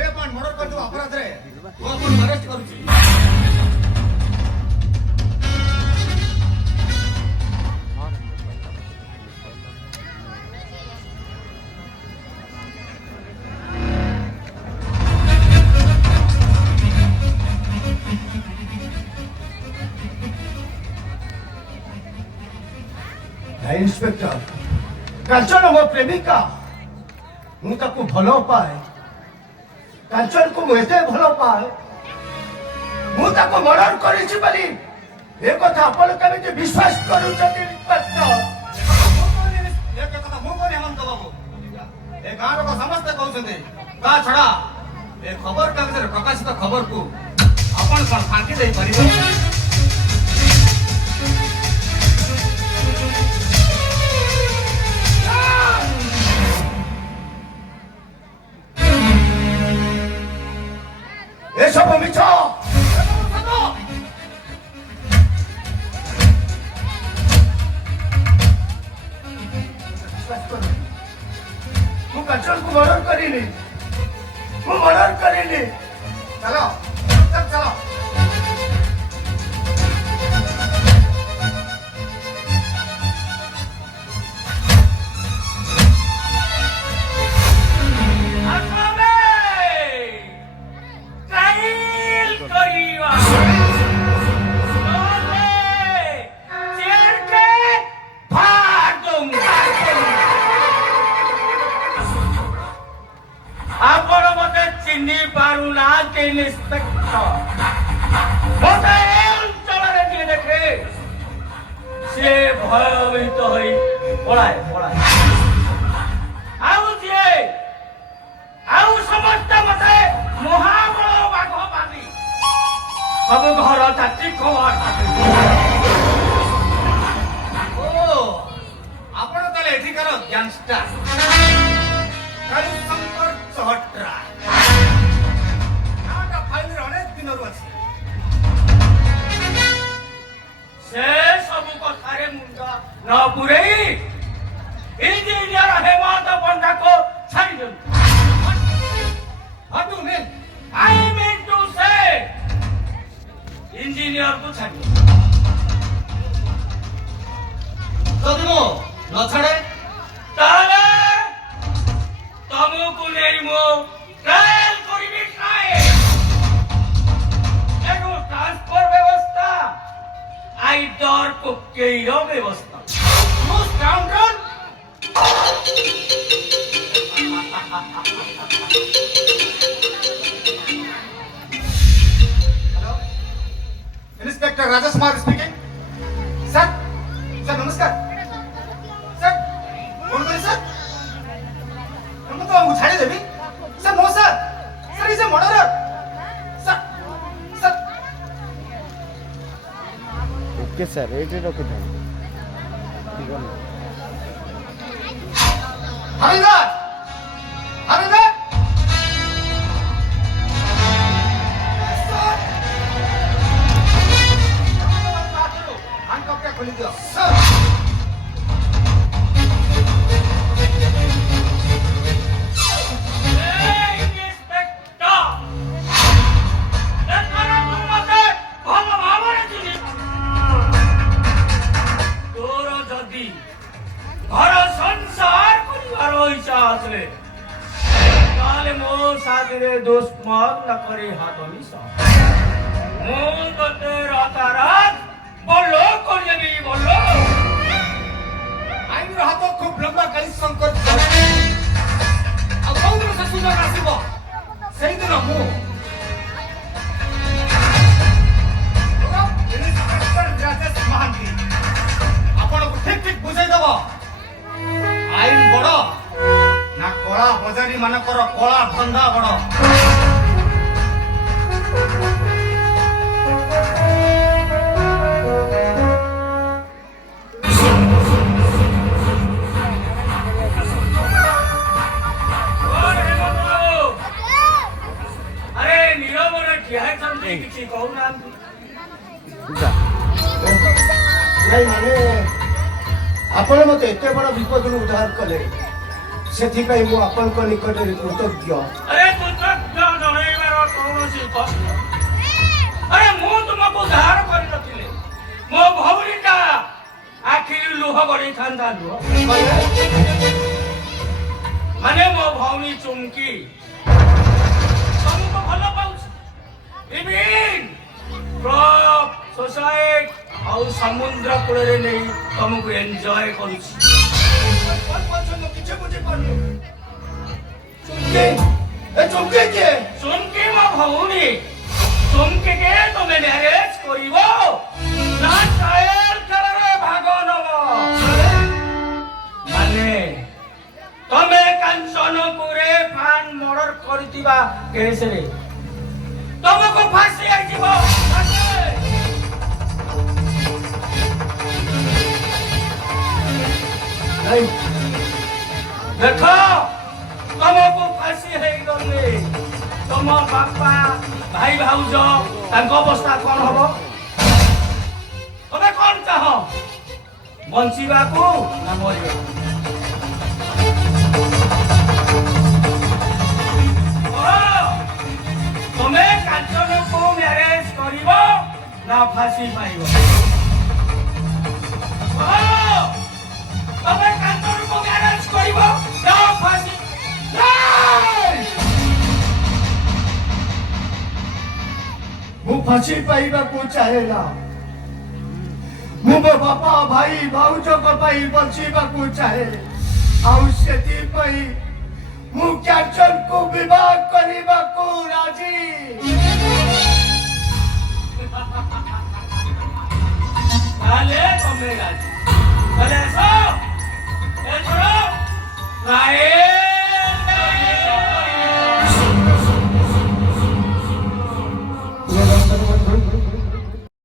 Rape and murder କରିଥିବା ଅପରାଧରେ ମୁଁ ଆପଣଙ୍କୁ ଆରେଷ୍ଟ କରୁଛି। ইন্সপেক্টর কাঞ্চন মো প্রেমিকা ମୁଁ ତାକୁ ଭଲ ପାଏ କାଞ୍ଚନକୁ ମୁଁ ଏତେ ଭଲ ପାଏ ମୁଁ ତାକୁ ମର୍ଡର କରିଛି ବୋଲି ଏ କଥା ଆପଣ କେମିତି ବିଶ୍ୱାସ କରୁଛନ୍ତି ଇନ୍ସପେକ୍ଟର? ଏ କଥା ମୁଁ କହି ହେମନ୍ତ ବାବୁ ଏ ଗାଁ ଲୋକ ସମସ୍ତେ କହୁଛନ୍ତି ତା ଛଡା ଏ ଖବର କାଗଜରେ ପ୍ରକାଶିତ ଖବରକୁ ଆପଣ କଣ ଫାଙ୍କି ଦେଇପାରିବେ? ଏସବୁ ମିଛ ମୁଁ କାଞ୍ଚନକୁ ମର୍ଡର କରିନି ମୁଁ ମର୍ଡର କରିନି। ଚାଲ ଚାଲ ଆପଣ ମତେ ଚିହ୍ନି ପାରୁନାହାନ୍ତି ଇନ୍ସପେକ୍ଟର। ମତେ ଏ ଅଞ୍ଚଳରେ ଯିଏ ଦେଖେ ସେ ଭୟଭୀତ ହୋଇ ପଳାଏ। ଆଉ ସମସ୍ତେ ମତେ ମହାବଳ ବାଘ ଭାବି ସବୁ ଘର ଚାଚି ଆପଣ ତାହେଲେ ଏଠିକାର ଗ୍ୟାଙ୍ଗଷ୍ଟର କାଳୀଶଙ୍କର ଚହଟ୍ରା ନାଁଟା ଫାଇଲରେ ଅନେକ ଦିନରୁ ଅଛି। ସେ ସବୁ କଥାରେ ମୁଣ୍ଡ ନ ପୁରେଇ ଇଞ୍ଜିନିୟର ହେମନ୍ତ ପଣ୍ଡାକୁ ଛାଡ଼ି ଦିଅନ୍ତୁ। What do you mean? I mean to say ଇଞ୍ଜିନିୟରକୁ ଛାଡ଼ି ଦିଅନ୍ତୁ। ଯଦି ମୁଁ ନ ଛାଡ଼େ ତାହେଲେ ତମକୁ ନେଇ ମୁଁ ଟ୍ରାଏଲ କରିବି। ଏଠୁ ଟ୍ରାନ୍ସପୋର୍ଟ ବ୍ୟବସ୍ଥା ଆଇଦର କୋକେଇର ବ୍ୟବସ୍ଥା। You scoundrel! Hello? Inspector Rajasmar speaking. Sir, नमस्कार। सर, कौन बोले सर? हम तो आपको छाड़े देवी। Sir, no sir. सर, इसे murderer. Sir, sir. Okay sir एटे रखिथाओ ठीक है। हरिंदर! हरिंदर! हैंडकफ क्या खोली दिया? सर! दुश्मन न करे हाथ मिसा मुंह तो तेरा तारात बोलो कोरियबी बोलो आईन हाथ खूब लंबा काली संकर अब कौन दिन से सुजोग आसीबो सही दिन मु इन्स्पेक्टर राजेश महांती आपण को ठीक ठीक बुझाई दबो आईन बड़ ना कला बजारी मानकर कला धंदा बड़। अरे नीरव रे क्या है चंदी किसी कहू नाम ନାଇଁ ମାନେ ଆପଣ ମତେ ଏତେ ବଡ଼ ବିପଦରୁ ଉଦ୍ଧାର କଲେ ସେଥିପାଇଁ ମୁଁ ଆପଣଙ୍କ ନିକଟରେ କୃତଜ୍ଞ। अरे तू तो କୌଣସି କଷ୍ଟ ଆରେ ମୁଁ ତୁମକୁ ଧାର କରିନଥିଲି ମୋ ଭଉଣୀଟା ଆଖିରୁ ଲୁହ ଗଡେଇଥାନ୍ତା ଲୁହ ମାନେ ମୋ ଭଉଣୀ ଚୁମକି ତମକୁ ଭଲ ପାଉଛି ଇଭିନ୍ କ୍ଲବ୍ ସୋସାଇଟି ଆଉ ସମୁଦ୍ର କୂଳରେ ନେଇ ତମକୁ ଏନ୍ଜୟ କରୁଛି କଣ ପଛନ କିଛି ବୁଝିପାରୁନି ଚୁମକି ଏ ଚୁମକି କିଏ ଚୁମକି ମୋ ଭଉଣୀ ଚୁମକିকে ତମେ ମ୍ୟାରେଜ କରିବ ନା ଟ୍ରାଏଲ ଖେଳରେ ଭାଗ ନବ ମାନେ ତମେ କାଞ୍ଚନପୁରେ ଫାନ୍ ମର୍ଡର କରିଥିବା କେସରେ ତମକୁ ଫାଶୀ ହେଇଯିବ ନାଇଁ ଦେଖ ତମକୁ ଫାଶୀ ହେଇଗଲେ ତମ ବାପା ଭାଇ ଭାଉଜ ତାଙ୍କ ଅବସ୍ଥା କଣ ହବ ତମେ କଣ ଚାହ ବଞ୍ଚିବାକୁ ନା ମରିବାକୁ ତମେ କାଞ୍ଚନକୁ ମ୍ୟାରେଜ କରିବ ନା ଫାଶୀ ପାଇବ ତମେ କାଞ୍ଚନକୁ ମ୍ୟାରେଜ କରିବ ନା ଫାଶୀ ମୁଁ ଫାଶୀ ପାଇବାକୁ ଚାହେଁ ନା ମୁଁ ମୋ ବାପା ଭାଇ ଭାଉଜଙ୍କ ପାଇଁ ବଞ୍ଚିବାକୁ ଚାହେଁ ଆଉ ସେଥିପାଇଁ ମୁଁ କ୍ୟାନ୍ସରକୁ